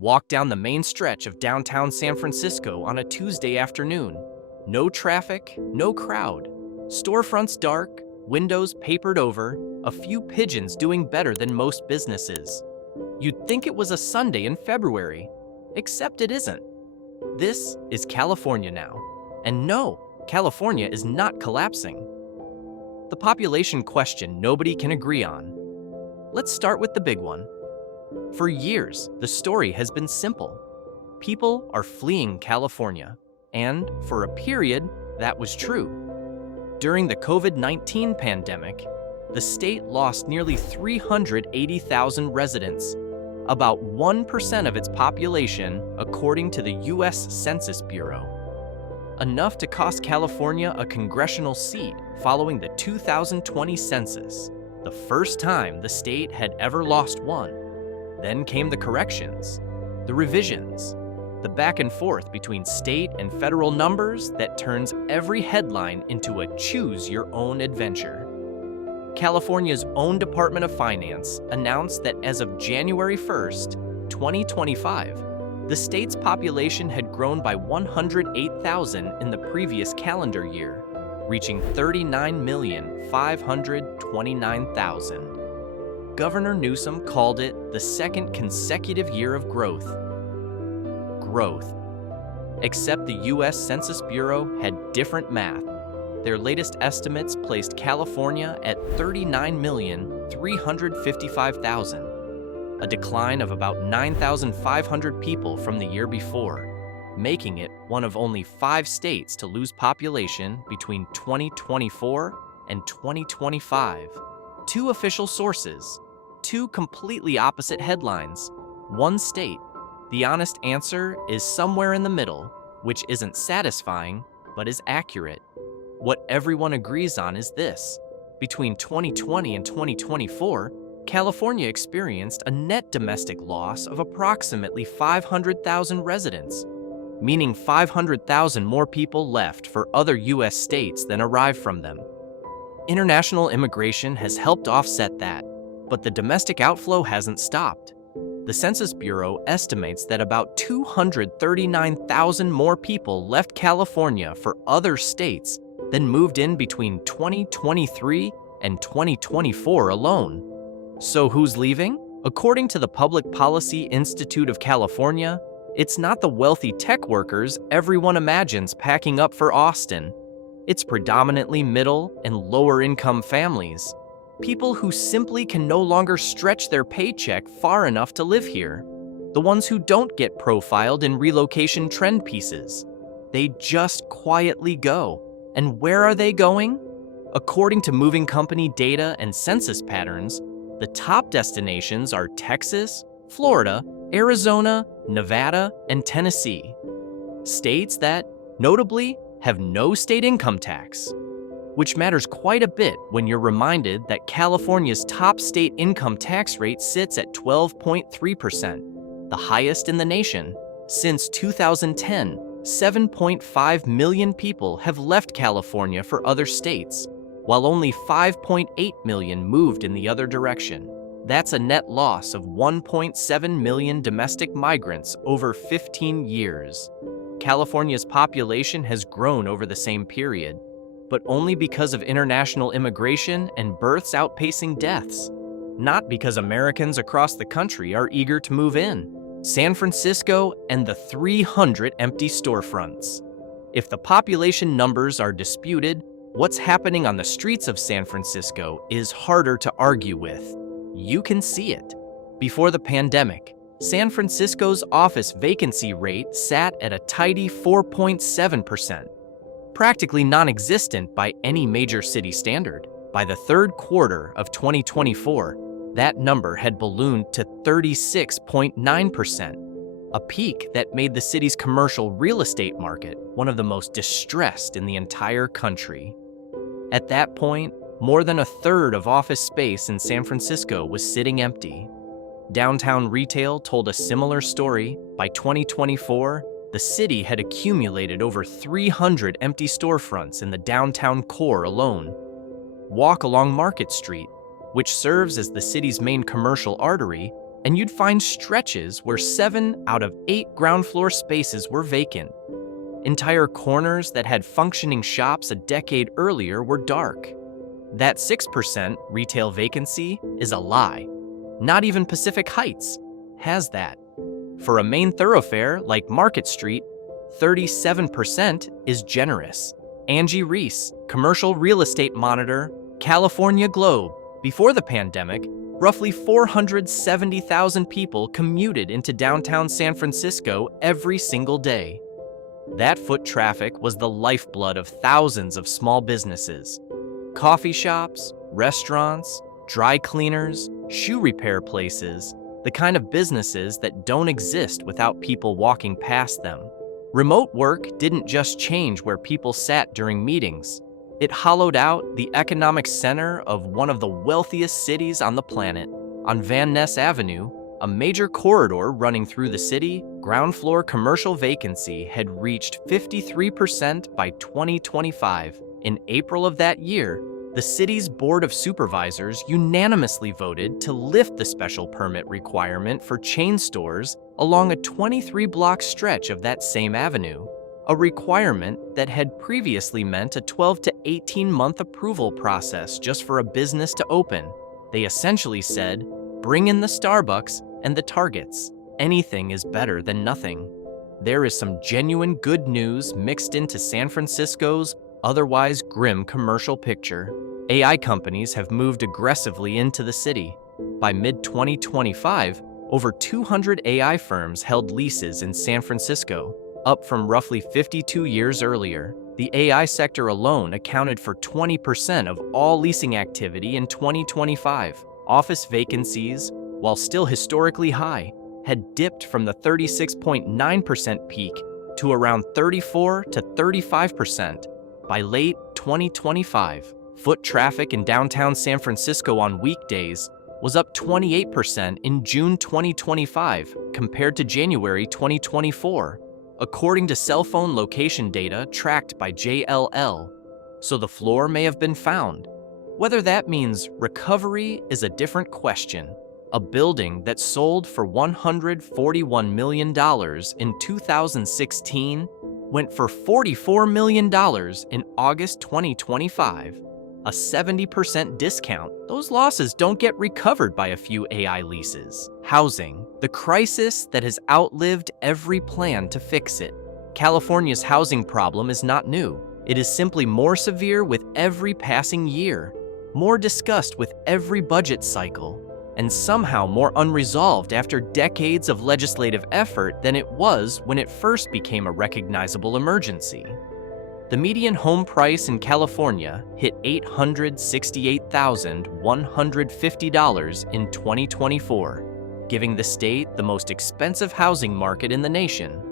Walk down the main stretch of downtown San Francisco on a Tuesday afternoon. No traffic, no crowd. Storefronts dark, windows papered over, a few pigeons doing better than most businesses. You'd think it was a Sunday in February, except it isn't. This is California now. And no, California is not collapsing. The population question nobody can agree on. Let's start with the big one. For years, the story has been simple. People are fleeing California, and for a period, that was true. During the COVID-19 pandemic, the state lost nearly 380,000 residents, about 1% of its population, according to the U.S. Census Bureau. Enough to cost California a congressional seat following the 2020 census, the first time the state had ever lost one. Then came the corrections, the revisions, the back and forth between state and federal numbers that turns every headline into a choose-your-own adventure. California's own Department of Finance announced that as of January 1st, 2025, the state's population had grown by 108,000 in the previous calendar year, reaching 39,529,000. Governor Newsom called it the second consecutive year of growth. Except the U.S. Census Bureau had different math. Their latest estimates placed California at 39,355,000, a decline of about 9,500 people from the year before, making it one of only 5 states to lose population between 2024 and 2025. 2 official sources, 2 completely opposite headlines, 1 state. The honest answer is somewhere in the middle, which isn't satisfying, but is accurate. What everyone agrees on is this. Between 2020 and 2024, California experienced a net domestic loss of approximately 500,000 residents, meaning 500,000 more people left for other U.S. states than arrived from them. International immigration has helped offset that, but the domestic outflow hasn't stopped. The Census Bureau estimates that about 239,000 more people left California for other states than moved in between 2023 and 2024 alone. So who's leaving? According to the Public Policy Institute of California, it's not the wealthy tech workers everyone imagines packing up for Austin. It's predominantly middle and lower-income families, people who simply can no longer stretch their paycheck far enough to live here, the ones who don't get profiled in relocation trend pieces. They just quietly go. And where are they going? According to moving company data and census patterns, the top destinations are Texas, Florida, Arizona, Nevada, and Tennessee. States that, notably, have no state income tax, which matters quite a bit when you're reminded that California's top state income tax rate sits at 12.3%, the highest in the nation. Since 2010, 7.5 million people have left California for other states, while only 5.8 million moved in the other direction. That's a net loss of 1.7 million domestic migrants over 15 years. California's population has grown over the same period, but only because of international immigration and births outpacing deaths, not because Americans across the country are eager to move in. San Francisco and the 300 empty storefronts. If the population numbers are disputed, what's happening on the streets of San Francisco is harder to argue with. You can see it. Before the pandemic, San Francisco's office vacancy rate sat at a tidy 4.7%, practically non-existent by any major city standard. By the third quarter of 2024, that number had ballooned to 36.9%, a peak that made the city's commercial real estate market one of the most distressed in the entire country. At that point, more than a third of office space in San Francisco was sitting empty. Downtown retail told a similar story. By 2024, the city had accumulated over 300 empty storefronts in the downtown core alone. Walk along Market Street, which serves as the city's main commercial artery, and you'd find stretches where 7 out of 8 ground floor spaces were vacant. Entire corners that had functioning shops a decade earlier were dark. That 6% retail vacancy is a lie. Not even Pacific Heights has that. For a main thoroughfare like Market Street, 37% is generous. Angie Reese, Commercial Real Estate Monitor, California Globe. Before the pandemic, roughly 470,000 people commuted into downtown San Francisco every single day. That foot traffic was the lifeblood of thousands of small businesses. Coffee shops, restaurants, dry cleaners, shoe repair places, the kind of businesses that don't exist without people walking past them. Remote work didn't just change where people sat during meetings. It hollowed out the economic center of one of the wealthiest cities on the planet. On Van Ness Avenue, a major corridor running through the city, ground floor commercial vacancy had reached 53% by 2025. In April of that year, the city's Board of Supervisors unanimously voted to lift the special permit requirement for chain stores along a 23-block stretch of that same avenue, a requirement that had previously meant a 12 to 18-month approval process just for a business to open. They essentially said, bring in the Starbucks and the Targets. Anything is better than nothing. There is some genuine good news mixed into San Francisco's otherwise grim commercial picture. AI companies have moved aggressively into the city. By mid-2025, over 200 AI firms held leases in San Francisco, up from roughly 52 years earlier. The AI sector alone accounted for 20% of all leasing activity in 2025. Office vacancies, while still historically high, had dipped from the 36.9% peak to around 34 to 35%. By late 2025, foot traffic in downtown San Francisco on weekdays was up 28% in June 2025 compared to January 2024, according to cell phone location data tracked by JLL. So the floor may have been found. Whether that means recovery is a different question. A building that sold for $141 million in 2016 went for $44 million in August 2025, a 70% discount. Those losses don't get recovered by a few AI leases. Housing, the crisis that has outlived every plan to fix it. California's housing problem is not new. It is simply more severe with every passing year, more discussed with every budget cycle, and somehow more unresolved after decades of legislative effort than it was when it first became a recognizable emergency. The median home price in California hit $868,150 in 2024, giving the state the most expensive housing market in the nation,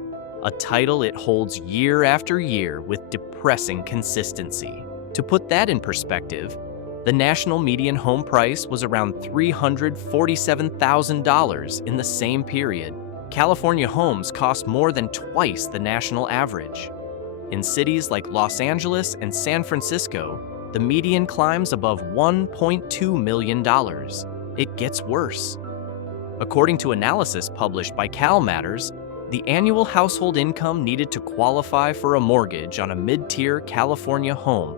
a title it holds year after year with depressing consistency. To put that in perspective, the national median home price was around $347,000 in the same period. California homes cost more than twice the national average. In cities like Los Angeles and San Francisco, the median climbs above $1.2 million. It gets worse. According to analysis published by CalMatters, the annual household income needed to qualify for a mortgage on a mid-tier California home,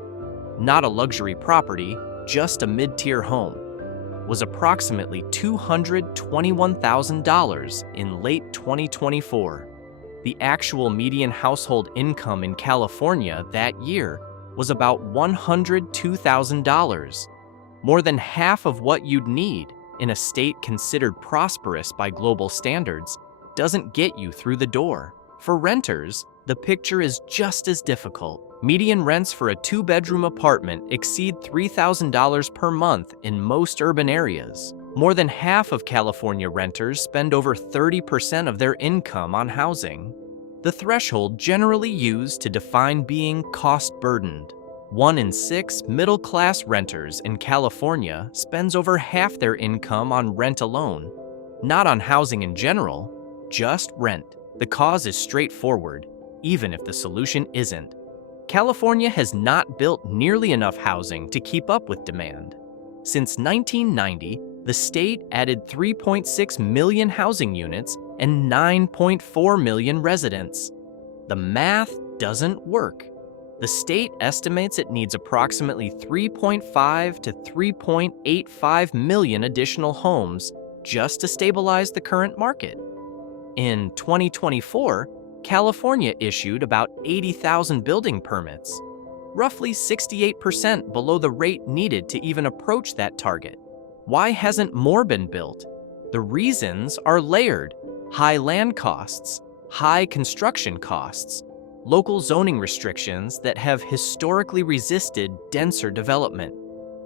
not a luxury property, just a mid-tier home, was approximately $221,000 in late 2024. The actual median household income in California that year was about $102,000, more than half of what you'd need in a state considered prosperous by global standards doesn't get you through the door. For renters, the picture is just as difficult. Median rents for a 2-bedroom apartment exceed $3,000 per month in most urban areas. More than half of California renters spend over 30% of their income on housing, the threshold generally used to define being cost-burdened. 1 in 6 middle-class renters in California spends over half their income on rent alone, not on housing in general, just rent. The cause is straightforward, even if the solution isn't. California has not built nearly enough housing to keep up with demand. Since 1990, The state added 3.6 million housing units and 9.4 million residents. The math doesn't work. The state estimates it needs approximately 3.5 to 3.85 million additional homes just to stabilize the current market. In 2024, California issued about 80,000 building permits, roughly 68% below the rate needed to even approach that target. Why hasn't more been built? The reasons are layered: high land costs, high construction costs, local zoning restrictions that have historically resisted denser development,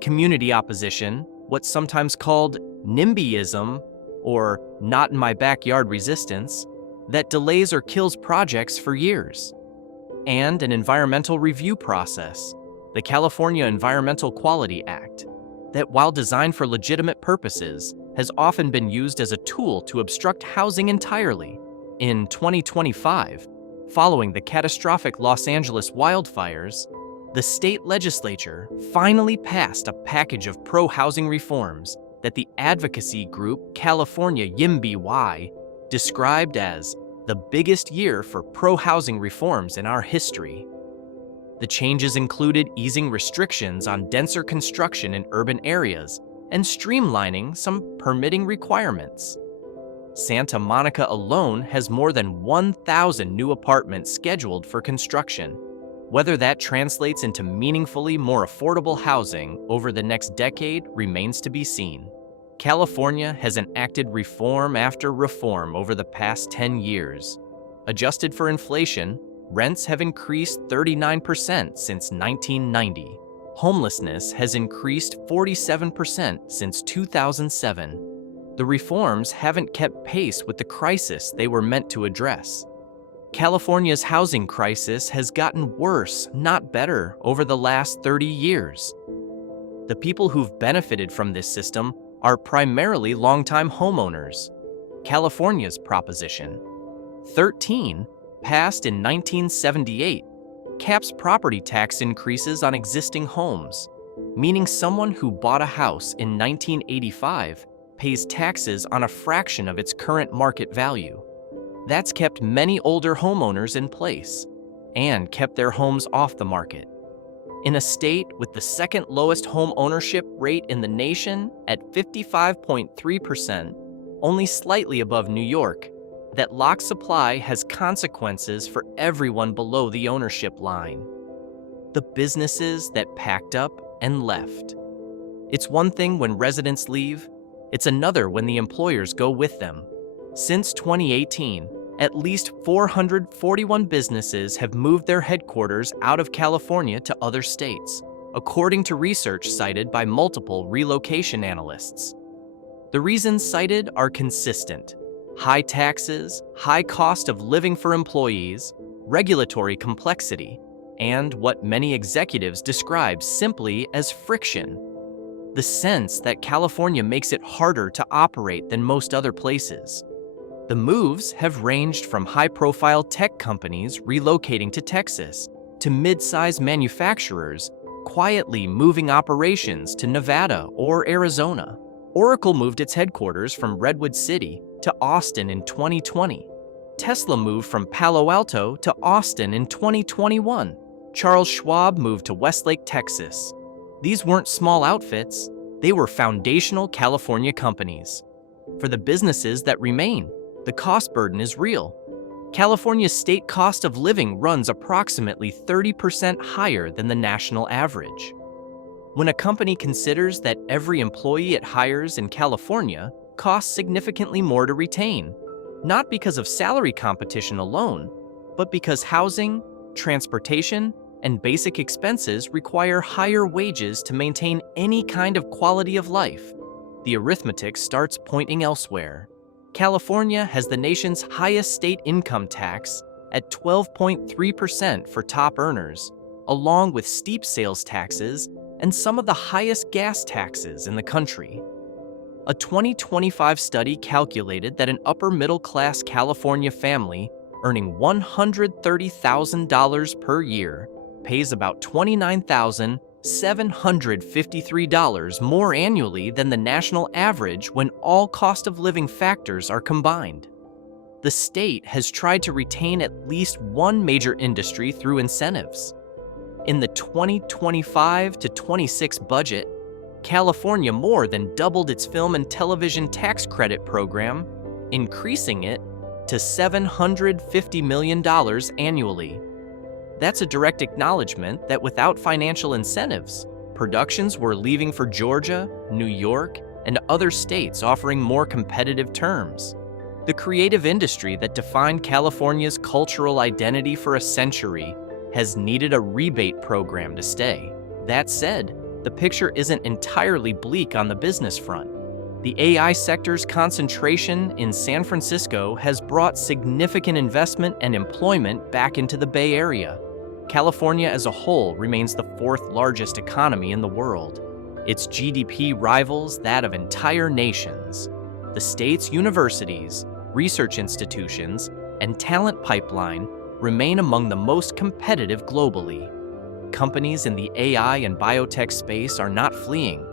community opposition, what's sometimes called NIMBYism, or not in my backyard resistance, that delays or kills projects for years, and an environmental review process, the California Environmental Quality Act, that while designed for legitimate purposes, has often been used as a tool to obstruct housing entirely. In 2025, following the catastrophic Los Angeles wildfires, the state legislature finally passed a package of pro-housing reforms that the advocacy group California YIMBY described as the biggest year for pro-housing reforms in our history. The changes included easing restrictions on denser construction in urban areas and streamlining some permitting requirements. Santa Monica alone has more than 1,000 new apartments scheduled for construction. Whether that translates into meaningfully more affordable housing over the next decade remains to be seen. California has enacted reform after reform over the past 10 years. Adjusted for inflation, rents have increased 39% since 1990. Homelessness has increased 47% since 2007. The reforms haven't kept pace with the crisis they were meant to address. California's housing crisis has gotten worse, not better, over the last 30 years. The people who've benefited from this system are primarily longtime homeowners. California's Proposition 13, passed in 1978, caps property tax increases on existing homes, meaning someone who bought a house in 1985 pays taxes on a fraction of its current market value. That's kept many older homeowners in place and kept their homes off the market. In a state with the second lowest home ownership rate in the nation at 55.3%, only slightly above New York, that lock supply has consequences for everyone below the ownership line. The businesses that packed up and left. It's one thing when residents leave, it's another when the employers go with them. Since 2018, at least 441 businesses have moved their headquarters out of California to other states, according to research cited by multiple relocation analysts. The reasons cited are consistent: high taxes, high cost of living for employees, regulatory complexity, and what many executives describe simply as friction. The sense that California makes it harder to operate than most other places. The moves have ranged from high-profile tech companies relocating to Texas to mid-size manufacturers quietly moving operations to Nevada or Arizona. Oracle moved its headquarters from Redwood City to Austin in 2020. Tesla moved from Palo Alto to Austin in 2021. Charles Schwab moved to Westlake, Texas. These weren't small outfits, they were foundational California companies. For the businesses that remain, the cost burden is real. California's state cost of living runs approximately 30% higher than the national average. When a company considers that every employee it hires in California costs significantly more to retain, not because of salary competition alone, but because housing, transportation, and basic expenses require higher wages to maintain any kind of quality of life, the arithmetic starts pointing elsewhere. California has the nation's highest state income tax at 12.3% for top earners, along with steep sales taxes and some of the highest gas taxes in the country. A 2025 study calculated that an upper-middle-class California family earning $130,000 per year pays about $29,700 $753 more annually than the national average when all cost of living factors are combined. The state has tried to retain at least one major industry through incentives. In the 2025 to 26 budget, California more than doubled its film and television tax credit program, increasing it to $750 million annually. That's a direct acknowledgement that without financial incentives, productions were leaving for Georgia, New York, and other states offering more competitive terms. The creative industry that defined California's cultural identity for a century has needed a rebate program to stay. That said, the picture isn't entirely bleak on the business front. The AI sector's concentration in San Francisco has brought significant investment and employment back into the Bay Area. California as a whole remains the fourth largest economy in the world. Its GDP rivals that of entire nations. The state's universities, research institutions, and talent pipeline remain among the most competitive globally. Companies in the AI and biotech space are not fleeing.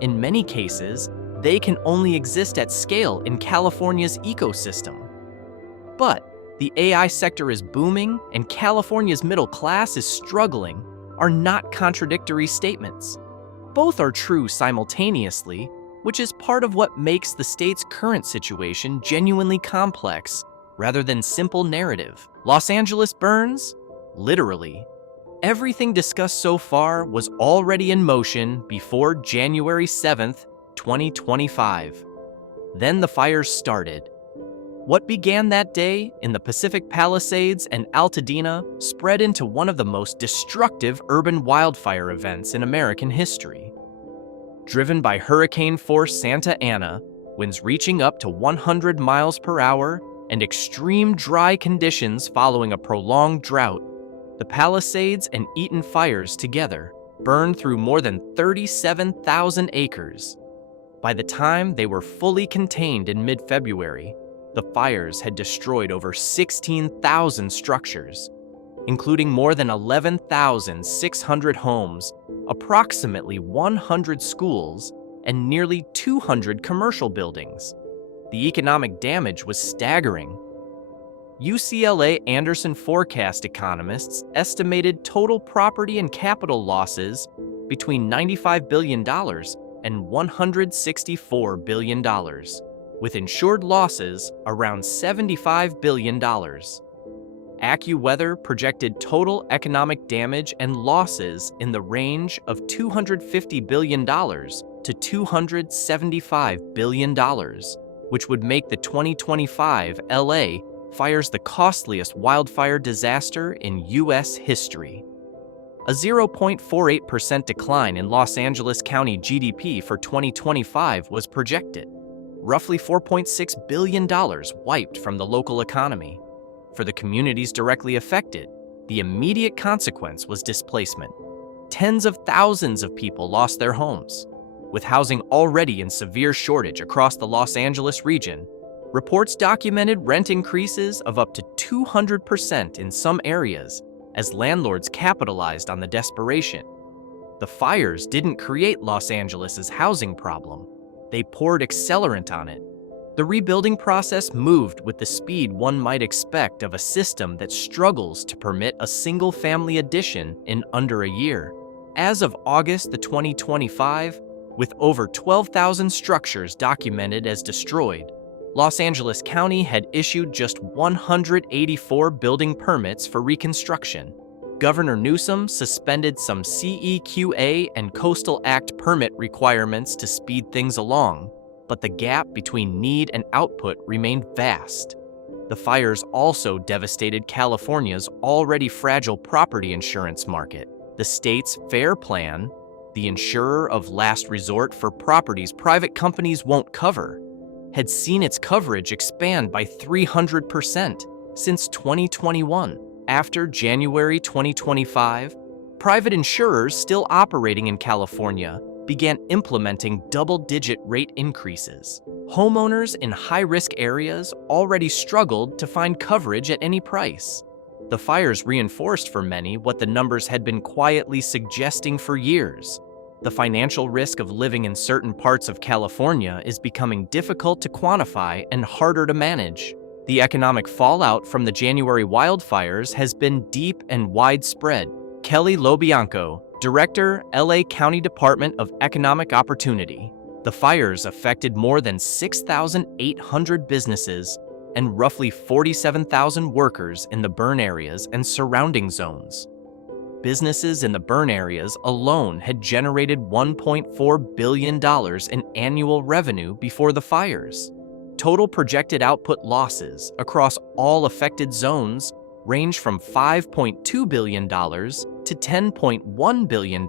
In many cases, they can only exist at scale in California's ecosystem. But the AI sector is booming and California's middle class is struggling are not contradictory statements. Both are true simultaneously, which is part of what makes the state's current situation genuinely complex rather than simple narrative. Los Angeles burns? Literally. Everything discussed so far was already in motion before January 7th, 2025. Then the fires started. What began that day in the Pacific Palisades and Altadena spread into one of the most destructive urban wildfire events in American history. Driven by hurricane-force Santa Ana, winds reaching up to 100 miles per hour, and extreme dry conditions following a prolonged drought, the Palisades and Eaton fires together burned through more than 37,000 acres. By the time they were fully contained in mid-February, the fires had destroyed over 16,000 structures, including more than 11,600 homes, approximately 100 schools, and nearly 200 commercial buildings. The economic damage was staggering. UCLA Anderson forecast economists estimated total property and capital losses between $95 billion and $164 billion, with insured losses around $75 billion. AccuWeather projected total economic damage and losses in the range of $250 billion to $275 billion, which would make the 2025 LA fires the costliest wildfire disaster in U.S. history. A 0.48% decline in Los Angeles County GDP for 2025 was projected. Roughly $4.6 billion wiped from the local economy. For the communities directly affected, the immediate consequence was displacement. Tens of thousands of people lost their homes. With housing already in severe shortage across the Los Angeles region, reports documented rent increases of up to 200% in some areas as landlords capitalized on the desperation. The fires didn't create Los Angeles's housing problem. They poured accelerant on it. The rebuilding process moved with the speed one might expect of a system that struggles to permit a single-family addition in under a year. As of August 2025, with over 12,000 structures documented as destroyed, Los Angeles County had issued just 184 building permits for reconstruction. Governor Newsom suspended some CEQA and Coastal Act permit requirements to speed things along, but the gap between need and output remained vast. The fires also devastated California's already fragile property insurance market. The state's FAIR Plan, the insurer of last resort for properties private companies won't cover, had seen its coverage expand by 300% since 2021. After January 2025, private insurers still operating in California began implementing double-digit rate increases. Homeowners in high-risk areas already struggled to find coverage at any price. The fires reinforced for many what the numbers had been quietly suggesting for years. The financial risk of living in certain parts of California is becoming difficult to quantify and harder to manage. The economic fallout from the January wildfires has been deep and widespread. Kelly Lobianco, Director, LA County Department of Economic Opportunity. The fires affected more than 6,800 businesses and roughly 47,000 workers in the burn areas and surrounding zones. Businesses in the burn areas alone had generated $1.4 billion in annual revenue before the fires. Total projected output losses across all affected zones range from $5.2 billion to $10.1 billion.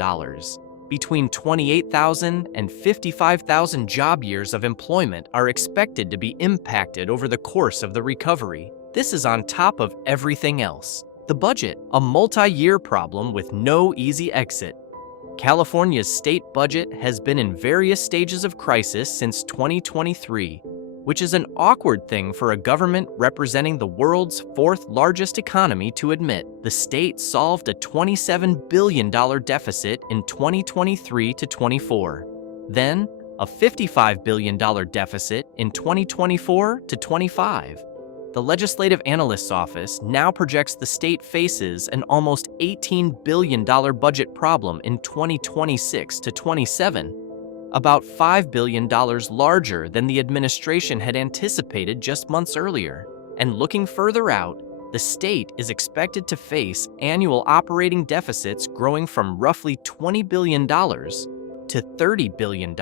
Between 28,000 and 55,000 job years of employment are expected to be impacted over the course of the recovery. This is on top of everything else. The budget, a multi-year problem with no easy exit. California's state budget has been in various stages of crisis since 2023, which is an awkward thing for a government representing the world's fourth largest economy to admit. The state solved a $27 billion deficit in 2023 to 24. Then, a $55 billion deficit in 2024 to 25. The Legislative Analyst's Office now projects the state faces an almost $18 billion budget problem in 2026 to 27, about $5 billion larger than the administration had anticipated just months earlier. And looking further out, the state is expected to face annual operating deficits growing from roughly $20 billion to $30 billion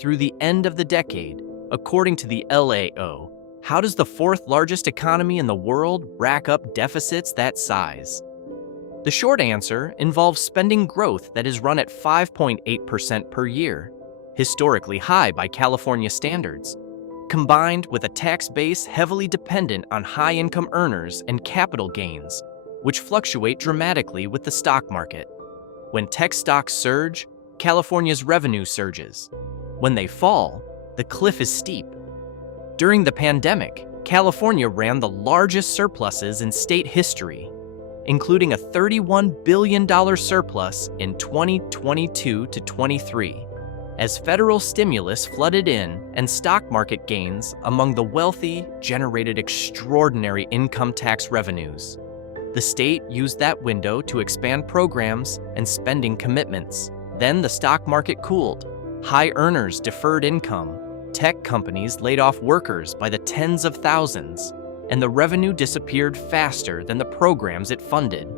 through the end of the decade, according to the LAO. How does the fourth largest economy in the world rack up deficits that size? The short answer involves spending growth that is run at 5.8% per year, historically high by California standards, combined with a tax base heavily dependent on high-income earners and capital gains, which fluctuate dramatically with the stock market. When tech stocks surge, California's revenue surges. When they fall, the cliff is steep. During the pandemic, California ran the largest surpluses in state history, including a $31 billion surplus in 2022 to 23, as federal stimulus flooded in and stock market gains among the wealthy generated extraordinary income tax revenues. The state used that window to expand programs and spending commitments. Then the stock market cooled. High earners deferred income. Tech companies laid off workers by the tens of thousands, and the revenue disappeared faster than the programs it funded.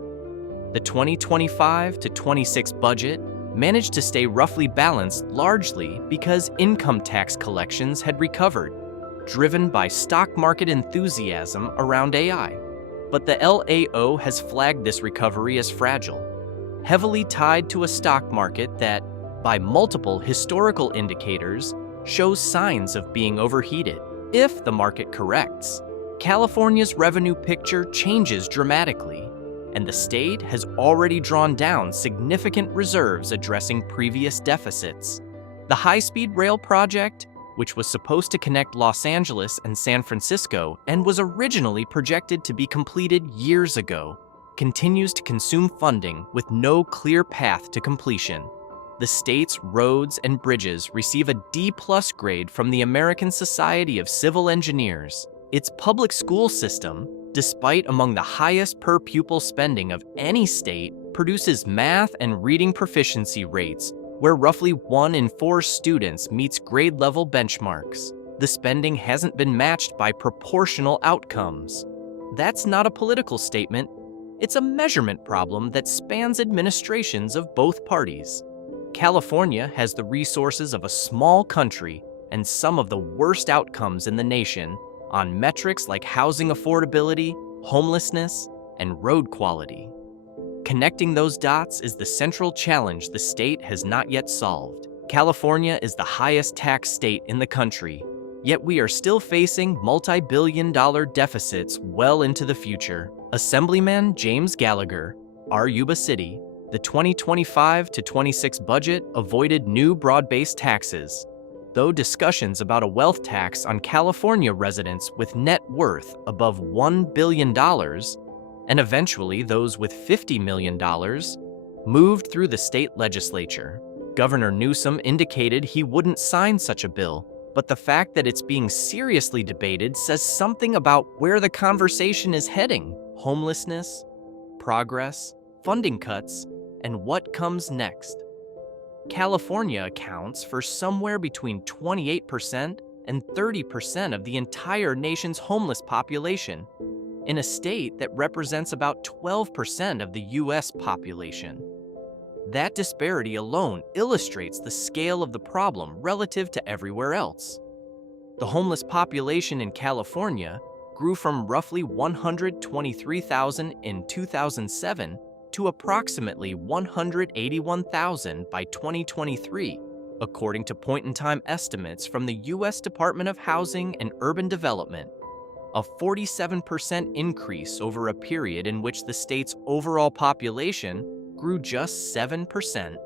The 2025 to 26 budget managed to stay roughly balanced largely because income tax collections had recovered, driven by stock market enthusiasm around AI. But the LAO has flagged this recovery as fragile, heavily tied to a stock market that, by multiple historical indicators, shows signs of being overheated. If the market corrects, California's revenue picture changes dramatically, and the state has already drawn down significant reserves addressing previous deficits. The high-speed rail project, which was supposed to connect Los Angeles and San Francisco and was originally projected to be completed years ago, continues to consume funding with no clear path to completion. The state's roads and bridges receive a D+ grade from the American Society of Civil Engineers. Its public school system, despite among the highest per-pupil spending of any state, produces math and reading proficiency rates where roughly 1 in 4 students meets grade-level benchmarks. The spending hasn't been matched by proportional outcomes. That's not a political statement. It's a measurement problem that spans administrations of both parties. California has the resources of a small country and some of the worst outcomes in the nation on metrics like housing affordability, homelessness, and road quality. Connecting those dots is the central challenge the state has not yet solved. California is the highest tax state in the country, yet we are still facing multi-billion-dollar deficits well into the future. Assemblyman James Gallagher, R. Yuba City. The 2025 to 26 budget avoided new broad-based taxes, though discussions about a wealth tax on California residents with net worth above $1 billion and eventually those with $50 million moved through the state legislature. Governor Newsom indicated he wouldn't sign such a bill, but the fact that it's being seriously debated says something about where the conversation is heading: homelessness, progress, funding cuts, and what comes next. California accounts for somewhere between 28% and 30% of the entire nation's homeless population, in a state that represents about 12% of the U.S. population. That disparity alone illustrates the scale of the problem relative to everywhere else. The homeless population in California grew from roughly 123,000 in 2007 to approximately 181,000 by 2023, according to point-in-time estimates from the U.S. Department of Housing and Urban Development, a 47% increase over a period in which the state's overall population grew just 7%.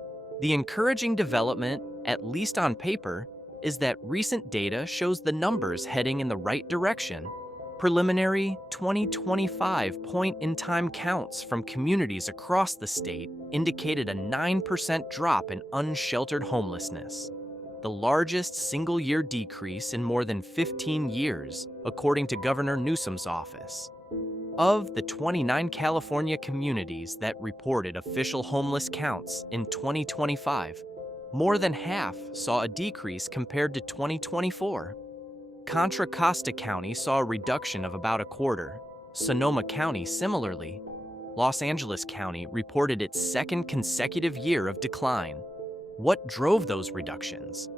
The encouraging development, at least on paper, is that recent data shows the numbers heading in the right direction. Preliminary 2025 point-in-time counts from communities across the state indicated a 9% drop in unsheltered homelessness, the largest single-year decrease in more than 15 years, according to Governor Newsom's office. Of the 29 California communities that reported official homeless counts in 2025, more than half saw a decrease compared to 2024. Contra Costa County saw a reduction of about a quarter. Sonoma County similarly. Los Angeles County reported its second consecutive year of decline. What drove those reductions?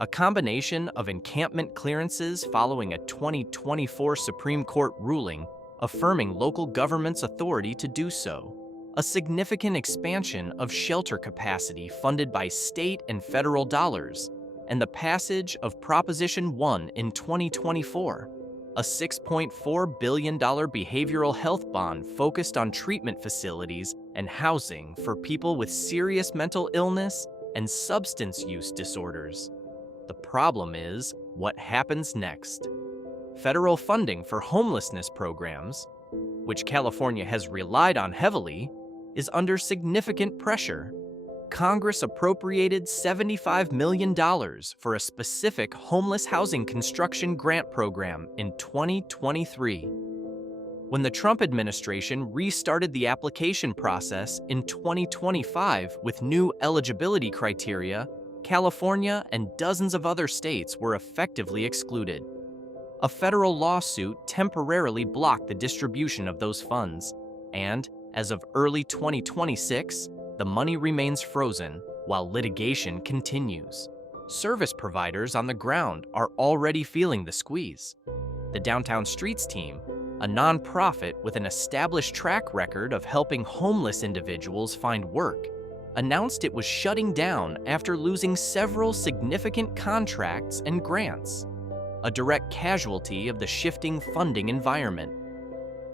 A combination of encampment clearances following a 2024 Supreme Court ruling affirming local government's authority to do so, a significant expansion of shelter capacity funded by state and federal dollars, and the passage of Proposition 1 in 2024, a $6.4 billion behavioral health bond focused on treatment facilities and housing for people with serious mental illness and substance use disorders. The problem is what happens next. Federal funding for homelessness programs, which California has relied on heavily, is under significant pressure. Congress appropriated $75 million for a specific homeless housing construction grant program in 2023. When the Trump administration restarted the application process in 2025 with new eligibility criteria, California and dozens of other states were effectively excluded. A federal lawsuit temporarily blocked the distribution of those funds, and as of early 2026, the money remains frozen while litigation continues. Service providers on the ground are already feeling the squeeze. The Downtown Streets team, a nonprofit with an established track record of helping homeless individuals find work, announced it was shutting down after losing several significant contracts and grants, a direct casualty of the shifting funding environment.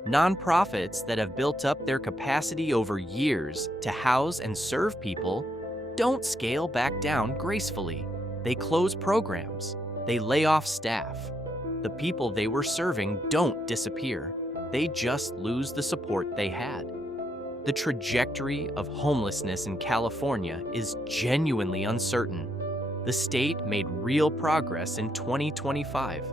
Nonprofits that have built up their capacity over years to house and serve people don't scale back down gracefully. They close programs. They lay off staff. The people they were serving don't disappear. They just lose the support they had. The trajectory of homelessness in California is genuinely uncertain. The state made real progress in 2025.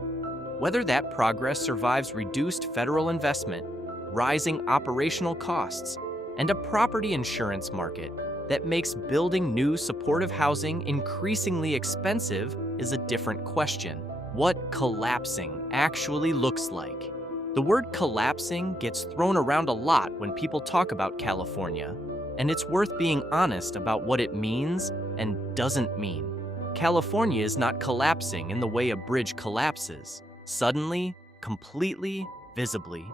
Whether that progress survives reduced federal investment, rising operational costs, and a property insurance market that makes building new supportive housing increasingly expensive is a different question. What collapsing actually looks like. The word collapsing gets thrown around a lot when people talk about California, and it's worth being honest about what it means and doesn't mean. California is not collapsing in the way a bridge collapses, suddenly, completely, visibly.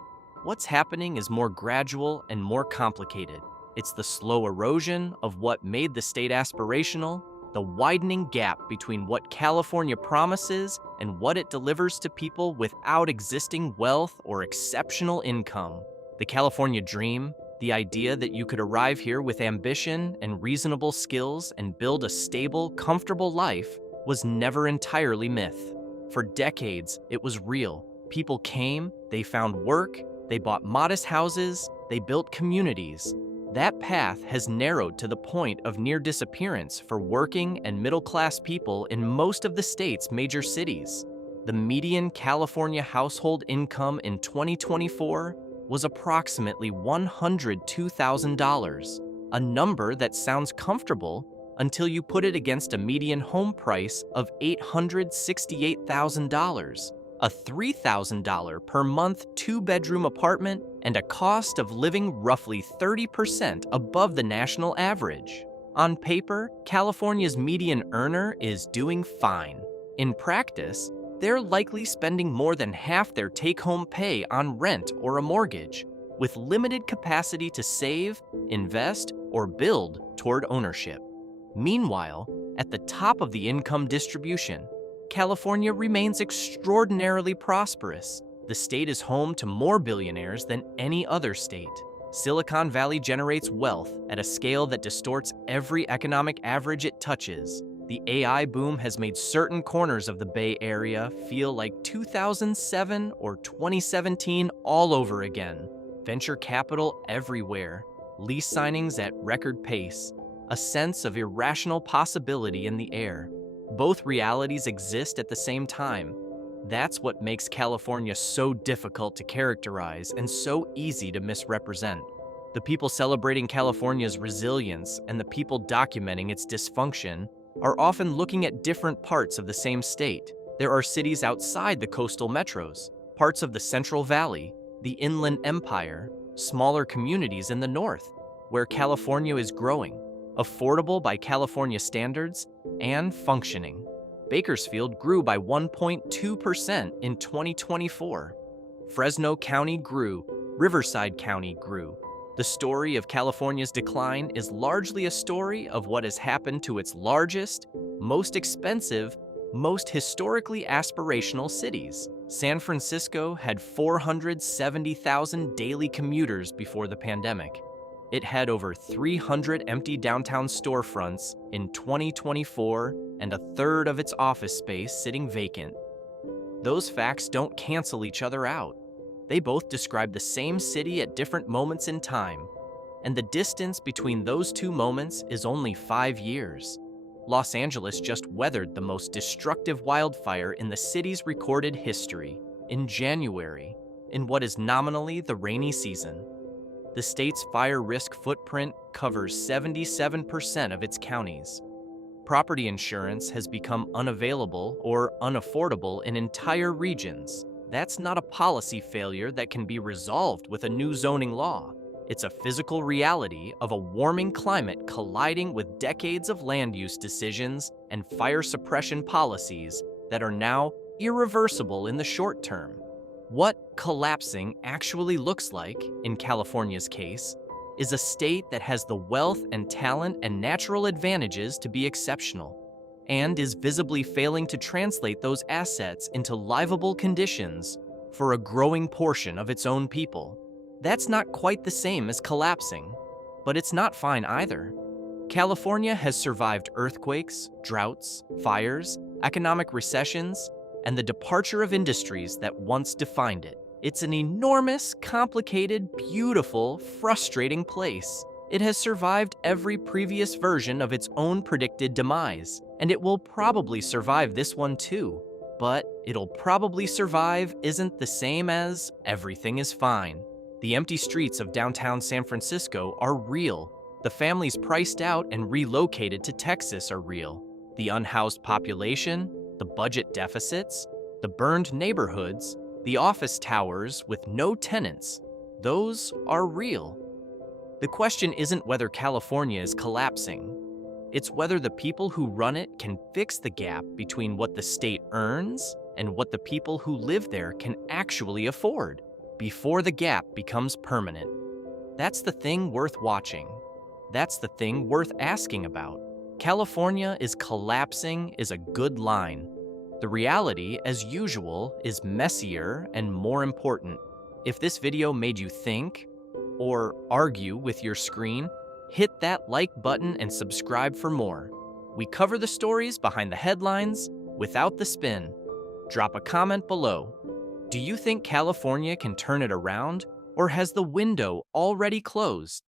What's happening is more gradual and more complicated. It's the slow erosion of what made the state aspirational, the widening gap between what California promises and what it delivers to people without existing wealth or exceptional income. The California dream, the idea that you could arrive here with ambition and reasonable skills and build a stable, comfortable life, was never entirely myth. For decades, it was real. People came, they found work, they bought modest houses, They built communities. That path has narrowed to the point of near disappearance for working and middle-class people in most of the state's major cities. The median California household income in 2024 was approximately $102,000, a number that sounds comfortable until you put it against a median home price of $868,000, a $3,000 per month two-bedroom apartment, and a cost of living roughly 30% above the national average. On paper, California's median earner is doing fine. In practice, they're likely spending more than half their take-home pay on rent or a mortgage, with limited capacity to save, invest, or build toward ownership. Meanwhile, at the top of the income distribution, California remains extraordinarily prosperous. The state is home to more billionaires than any other state. Silicon Valley generates wealth at a scale that distorts every economic average it touches. The AI boom has made certain corners of the Bay Area feel like 2007 or 2017 all over again. Venture capital everywhere, lease signings at record pace, a sense of irrational possibility in the air. Both realities exist at the same time. That's what makes California so difficult to characterize and so easy to misrepresent. The people celebrating California's resilience and the people documenting its dysfunction are often looking at different parts of the same state. There are cities outside the coastal metros, parts of the Central Valley, the Inland Empire, smaller communities in the north, where California is growing, affordable by California standards, and functioning. Bakersfield grew by 1.2% in 2024. Fresno County grew, Riverside County grew. The story of California's decline is largely a story of what has happened to its largest, most expensive, most historically aspirational cities. San Francisco had 470,000 daily commuters before the pandemic. It had over 300 empty downtown storefronts in 2024 and a third of its office space sitting vacant. Those facts don't cancel each other out. They both describe the same city at different moments in time, and the distance between those two moments is only 5 years. Los Angeles just weathered the most destructive wildfire in the city's recorded history in January, in what is nominally the rainy season. The state's fire risk footprint covers 77% of its counties. Property insurance has become unavailable or unaffordable in entire regions. That's not a policy failure that can be resolved with a new zoning law. It's a physical reality of a warming climate colliding with decades of land use decisions and fire suppression policies that are now irreversible in the short term. What collapsing actually looks like, in California's case, is a state that has the wealth and talent and natural advantages to be exceptional, and is visibly failing to translate those assets into livable conditions for a growing portion of its own people. That's not quite the same as collapsing, but it's not fine either. California has survived earthquakes, droughts, fires, economic recessions, and the departure of industries that once defined it. It's an enormous, complicated, beautiful, frustrating place. It has survived every previous version of its own predicted demise, and it will probably survive this one too. But it'll probably survive isn't the same as everything is fine. The empty streets of downtown San Francisco are real. The families priced out and relocated to Texas are real. The unhoused population, the budget deficits, the burned neighborhoods, the office towers with no tenants, those are real. The question isn't whether California is collapsing. It's whether the people who run it can fix the gap between what the state earns and what the people who live there can actually afford before the gap becomes permanent. That's the thing worth watching. That's the thing worth asking about. California is collapsing is a good line. The reality, as usual, is messier and more important. If this video made you think or argue with your screen, hit that like button and subscribe for more. We cover the stories behind the headlines without the spin. Drop a comment below. Do you think California can turn it around, Or has the window already closed?